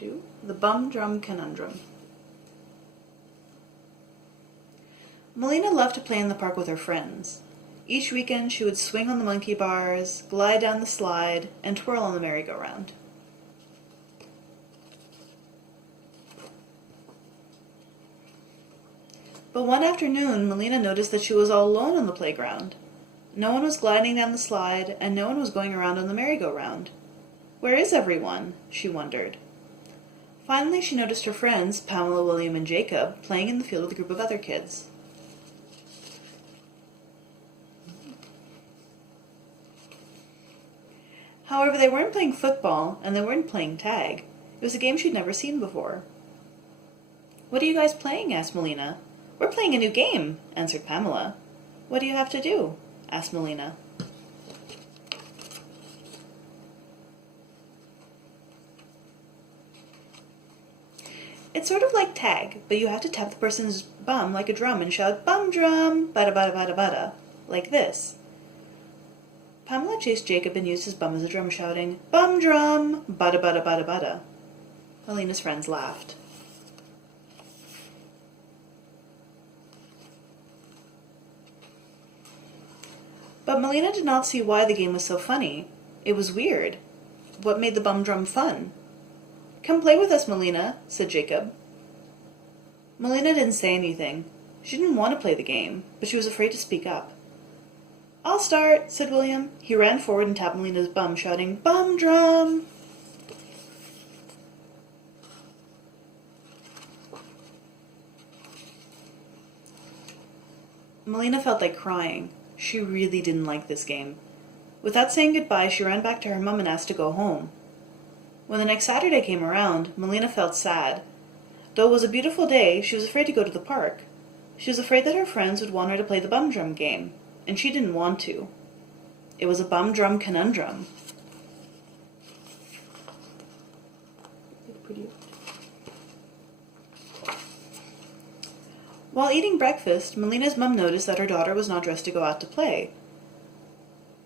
do the Bum Drum Conundrum. Malina loved to play in the park with her friends. Each weekend she would swing on the monkey bars, glide down the slide, and twirl on the merry-go-round. But one afternoon, Malina noticed that she was all alone on the playground. No one was gliding down the slide, and no one was going around on the merry-go-round. Where is everyone? She wondered. Finally, she noticed her friends, Pamela, William, and Jacob, playing in the field with a group of other kids. However, they weren't playing football, and they weren't playing tag. It was a game she'd never seen before. "What are you guys playing?" asked Malina. "We're playing a new game," answered Pamela. "What do you have to do?" asked Malina. "It's sort of like tag, but you have to tap the person's bum like a drum and shout, 'Bum drum, bada bada bada bada,' like this." Pamela chased Jacob and used his bum as a drum, shouting, "Bum drum, bada bada bada bada." Malina's friends laughed. But Malina did not see why the game was so funny. It was weird. What made the bum drum fun? "Come play with us, Malina," said Jacob. Malina didn't say anything. She didn't want to play the game, but she was afraid to speak up. "I'll start," said William. He ran forward and tapped Malina's bum, shouting, "Bum drum!" Malina felt like crying. She really didn't like this game. Without saying goodbye, she ran back to her mum and asked to go home. When the next Saturday came around, Malina felt sad. Though it was a beautiful day, she was afraid to go to the park. She was afraid that her friends would want her to play the bum drum game, and she didn't want to. It was a bum drum conundrum. While eating breakfast, Malina's mum noticed that her daughter was not dressed to go out to play.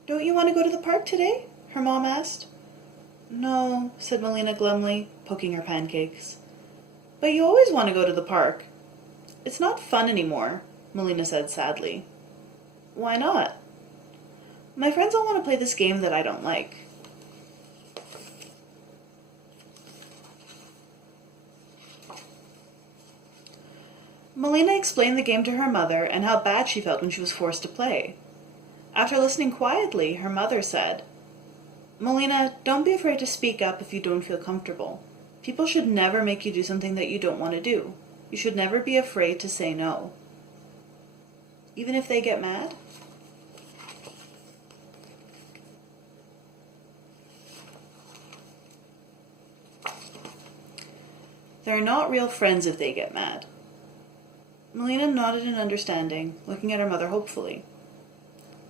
"Don't you want to go to the park today?" her mom asked. "No," said Malina glumly, poking her pancakes. "But you always want to go to the park." "It's not fun anymore," Malina said sadly. "Why not?" "My friends all want to play this game that I don't like." Malina explained the game to her mother and how bad she felt when she was forced to play. After listening quietly, her mother said, "Malina, don't be afraid to speak up if you don't feel comfortable. People should never make you do something that you don't want to do. You should never be afraid to say no." "Even if they get mad?" "They're not real friends if they get mad." Malina nodded in understanding, looking at her mother hopefully.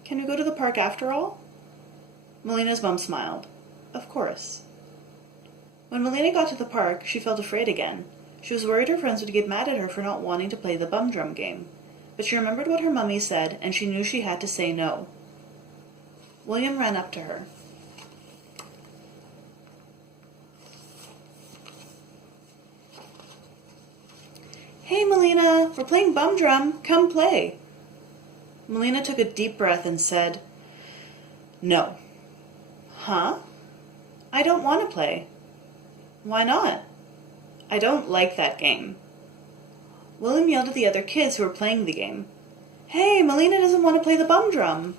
"Can we go to the park after all?" Malina's mum smiled. "Of course." When Malina got to the park, she felt afraid again. She was worried her friends would get mad at her for not wanting to play the bum drum game. But she remembered what her mummy said, and she knew she had to say no. William ran up to her. "Hey, Malina, we're playing bum drum. Come play." Malina took a deep breath and said, "No." "Huh?" "I don't want to play." "Why not?" "I don't like that game." William yelled at the other kids who were playing the game. "Hey, Malina doesn't want to play the bum drum."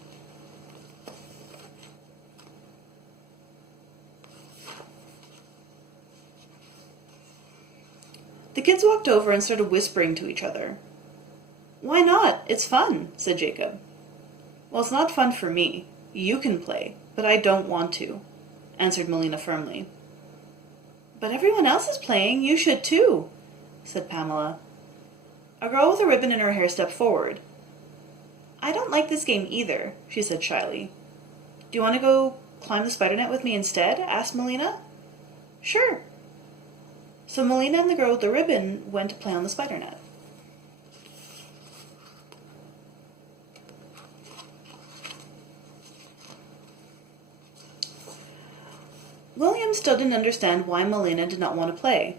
The kids walked over and started whispering to each other. "Why not? It's fun," said Jacob. "Well, it's not fun for me. You can play, but I don't want to," answered Malina firmly. "But everyone else is playing. You should too," said Pamela. A girl with a ribbon in her hair stepped forward. "I don't like this game either," she said shyly. "Do you want to go climb the spider net with me instead?" asked Malina. "Sure." So Malina and the girl with the ribbon went to play on the spider net. William still didn't understand why Malina did not want to play.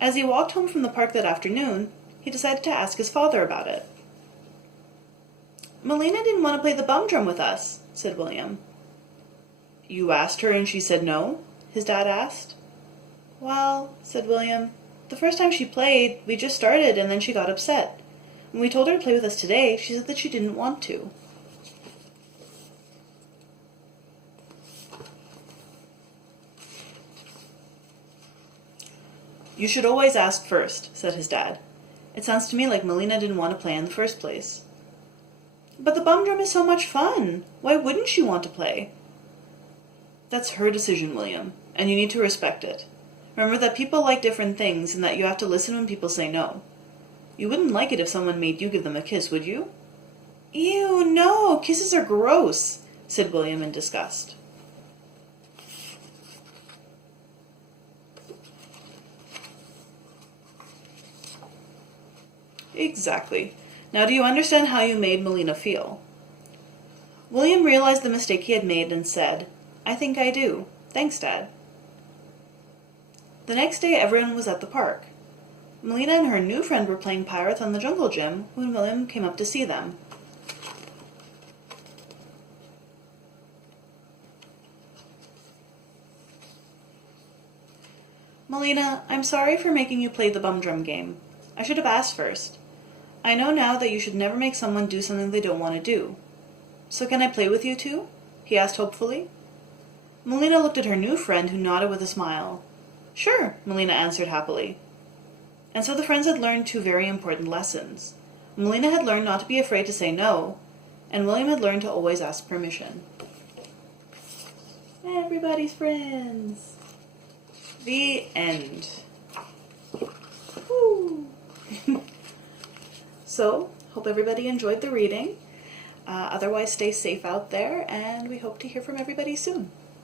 As he walked home from the park that afternoon, he decided to ask his father about it. "Malina didn't want to play the bum drum with us," said William. "You asked her and she said no?" his dad asked. "Well," said William, "the first time she played, we just started and then she got upset. When we told her to play with us today, she said that she didn't want to." "You should always ask first," said his dad. "It sounds to me like Malina didn't want to play in the first place." "But the bum drum is so much fun. Why wouldn't she want to play?" "That's her decision, William, and you need to respect it. Remember that people like different things and that you have to listen when people say no. You wouldn't like it if someone made you give them a kiss, would you?" "Ew, no, kisses are gross," said William in disgust. "Exactly. Now do you understand how you made Malina feel?" William realized the mistake he had made and said, "I think I do. Thanks, Dad." The next day everyone was at the park. Malina and her new friend were playing pirates on the jungle gym when William came up to see them. "Malina, I'm sorry for making you play the bum drum game. I should have asked first. I know now that you should never make someone do something they don't want to do. So can I play with you too?" he asked hopefully. Malina looked at her new friend, who nodded with a smile. "Sure," Malina answered happily. And so the friends had learned two very important lessons. Malina had learned not to be afraid to say no, and William had learned to always ask permission. Everybody's friends. The end. Woo! So, hope everybody enjoyed the reading. Otherwise, stay safe out there, and we hope to hear from everybody soon.